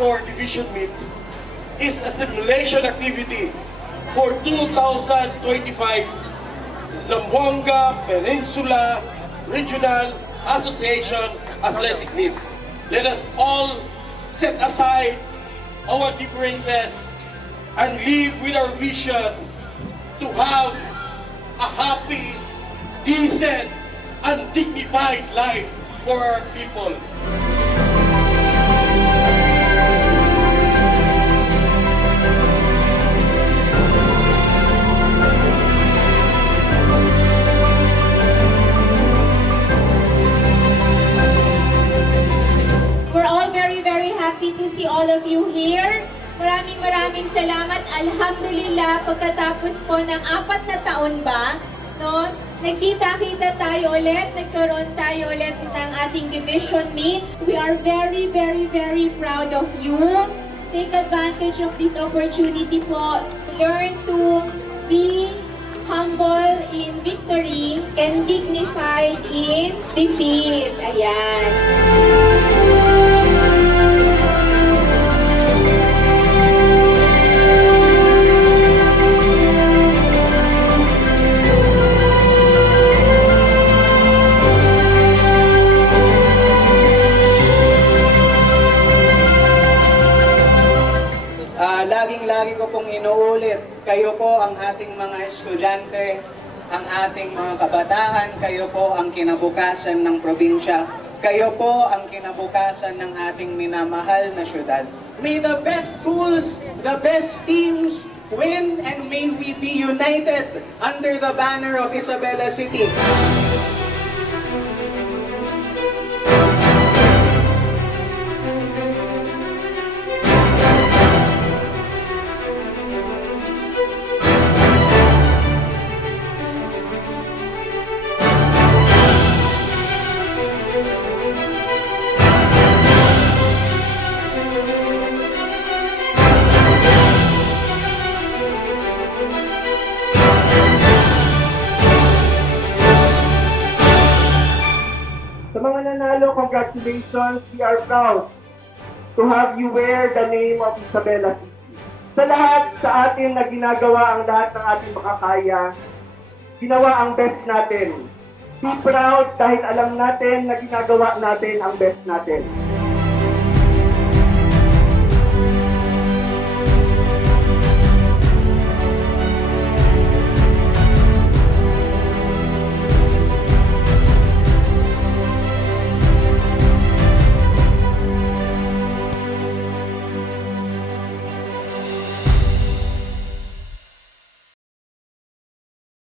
Corps Division Meet is a simulation activity for 2025 Zamboanga Peninsula Regional Association Athletic Meet. Let us all set aside our differences and live with our vision to have a happy, decent, and dignified life for our people. We're all very, very happy to see all of you here. Maraming salamat. Alhamdulillah, pagkatapos po ng 4 na taon ba, no? Nagkita-kita tayo ulit, nagkaroon tayo ulit ng ating division meet. We are very, very, very proud of you. Take advantage of this opportunity po. Learn to be humble in victory and dignified in defeat. Ayan. Laging-lagi ko pong inuulit, kayo po ang ating mga estudyante, ang ating mga kabataan, kayo po ang kinabukasan ng probinsya, kayo po ang kinabukasan ng ating minamahal na syudad. May the best schools, the best teams win, and may we be united under the banner of Isabela City. Sa mga nanalo, congratulations. We are proud to have you wear the name of Isabela City. Sa lahat sa atin na ginagawa ang lahat ng ating makakaya, ginawa ang best natin. Be proud dahil alam natin na ginagawa natin ang best natin.